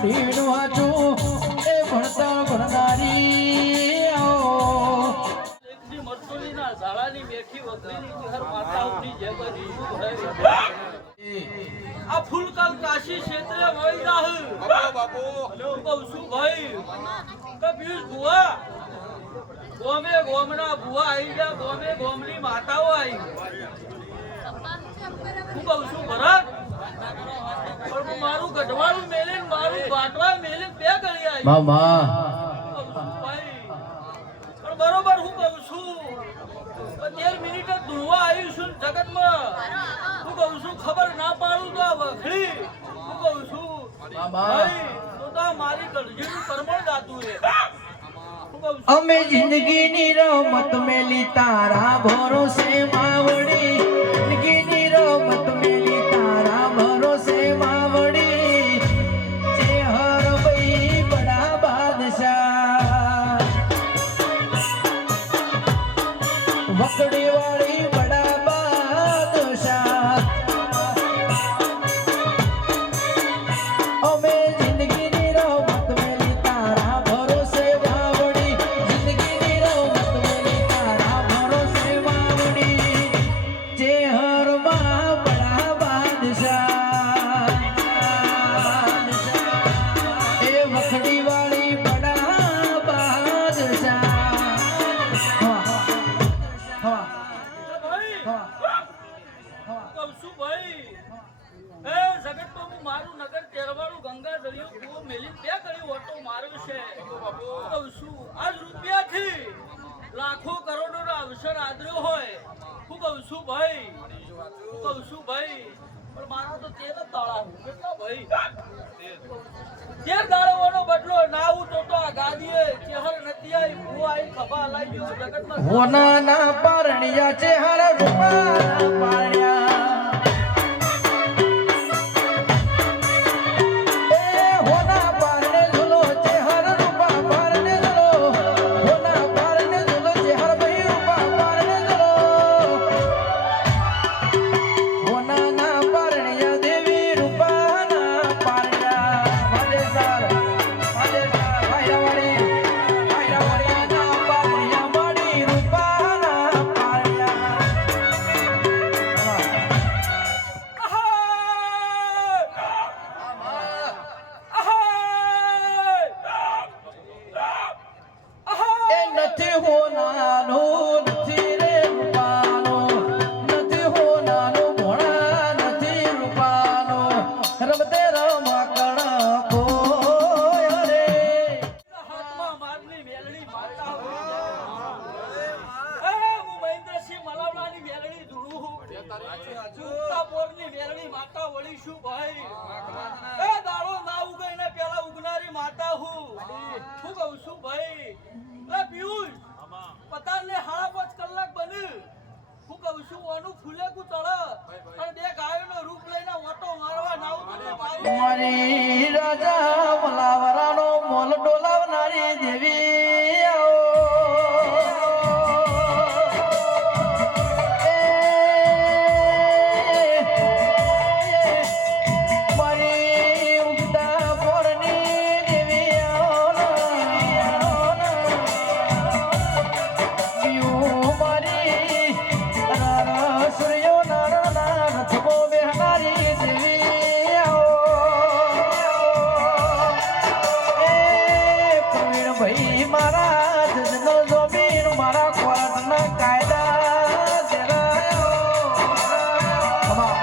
ઢીણું હાચું એ ભણતર ભણનારી એકની મરતોલીના ઝાડાની મેઠી વગરીની ઘર માતાઓની જેમ જ આ ફૂલકાલ કાશી ક્ષેત્રે મળી જાહ બાપુ કહું છું ભાઈ કબીર બુઆ ગોમે ગોમના બુઆ આવી જા ગોમે ગોમની માતાઓ આવી હું કહું છું ભરત પણ મારું ગઢવાળું મેલીને મારું બાટવા મેલીને બે ગળી આવી મામા પણ બરોબર હું કહું છું 13 મિનિટે ધૂળવા આવ્યું છું જગતમાં હું કહું છું ખબર ના પાડું તો આ વખડી હું કહું છું ભાઈ તો મારી ગળજીનું પરમણ ગાતું છે અમે જિંદગીની રમત મેલી તારા ભરોસે માવડી જિંદગીની રમત મેલી તારા ભરોસે માવડી જે હર ભાઈ બડા બાદશાહ વકડી વાળી બડા બાદશાહ અમે જિંદગીની રમત મેલી તારા ભરોસે માવડી જિંદગીની રમત મેલી તારા ભરોસે માવડી જે હરમાં બડા બાદશાહ એ વખડી વાળી બડા બાદશાહ કહું છું ભાઈ એ જગતમાં હું મારું નગર તેરવાળું ગંગા દરિયો કૂવો મેલી બે ગળી ઓટો માર્યો છે કહું છું આજ રૂપિયાથી લાખો કરોડોનો અવસર આદર્યો હોય હું કહું છું ભાઈ પણ મારા તો તેર જ દાડા કેટલા ભાઈ 13 દાડાઓનો બદલો નાવું તો આ ગાદીએ ચહેર નથી આવી ભૂ આવી ખભા લાઈ ગયો જગતમાં હોના ના પરણિયા છે હર રૂપા પાણ્યા એ હોના પારણે ઝુલો છે હર રૂપા પારણે ઝુલો હોના પારણે ઝુલો છે હર ભાઈ રૂપા પારણે ઝુલો હોના ના પરણિયા દેવી રૂપા ના પારણ્યા વાદેસર ભાઈરાવાડી ના પારણિયા મળી રૂપા ના પારણ્યા એ નથી હોનાનો નથી રે રૂપાનો નથી હોનાનો ભોળા નથી રૂપાનો રમતે રમકણ કોઈ રે હાથમાં મારની મેલડી માતા એ હું મહેન્દ્રસિંહ મલાવડાની મેલડી ધૂળું હું ઉત્તાપોરની મેલડી માતા વળી છું ભાઈ એ દાડો ના ઉગે ને પેલા ઉગનારી માતા હું કહું છું ભાઈ લે પિયુષ પતારને 5.5 કલાક બને હું કહું છું ઓનું ફૂલેકું તળ અને બે ગાયોનો રૂપ લઈને ઓટો મારવા નાવું તો મારું મારી રાજા મલાવરાનો મોલ ડોલાવનારી દેવી આવો મારી ઉગતા પોરની દેવી આવો મારી સૂર્યો નારાયણ રથમો બેહનારી દેવી આવો એ પ્રવીણ ભાઈ મારા જજનો જમીન મારા કોર્ટના કાયદા જરાયો કમા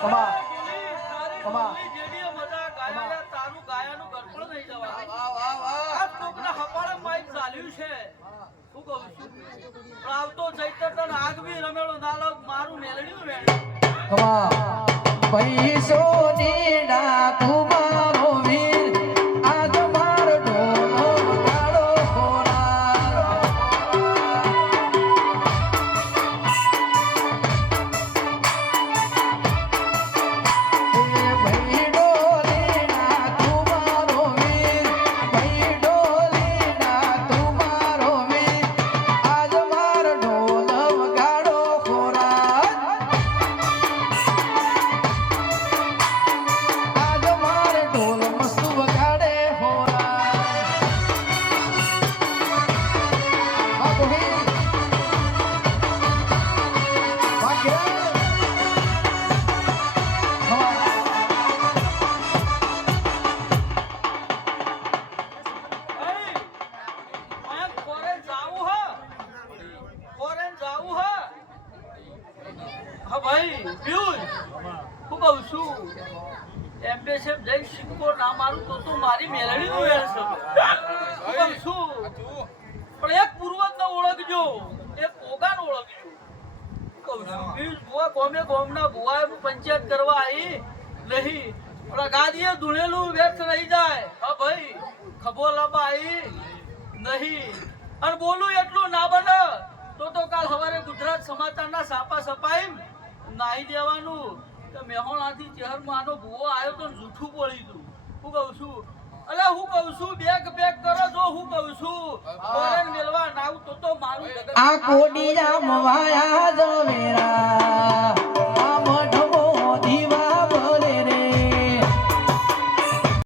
કમા કમા જેડીએ મજા ગાયા તારું ગાયાનું ગરફળ નહીં જવા આ કોકના હપાળા માઈક ચાલ્યું છે હું કહું છું પણ આવતો ચૈતર તને આગ બી રમેલો નાલક મારું મેલડીનું વેણ કમા પૈસોની ડાકુ મારો વીર આજ માર ઢોલો વગાડો ખોરા એ ભાઈ ડોલી ડાકુ મારો વીર ભાઈ ડોલી ડાકુ મારો વીર આજ માર ઢોલો વગાડો ખોરા આજ માર ઢોલ આ મારું તો મારી મેલડીનું વેર છે હું કહું છું પણ એક પૂર્વજ ને ઓળખજો એક ઓગાન ઓળખજો કહું છું બીજ બુઆ ગોમના બુઆ પંચાયત કરવા આવી નહીં ઓલા ગાદીએ ધૂણેલું વ્યર્થ રહી જાય હા ભાઈ ખભો લંબાઈ નહીં અને બોલું એટલું ના બને તો કાલ સવારે ગુજરાત સમાચારના છાપા છપાઈ નાહી દેવાનું કે મેહોણાથી ચહેરમાં આનો ભૂવો આવ્યો તો જૂઠું બોલી તું હું કહું છું અલે હું કહું છું બેગ કરો જો હું કહું છું ફોરેન મેલવા નાવ તો મારું આ કોડીયા મવાયા જવેરા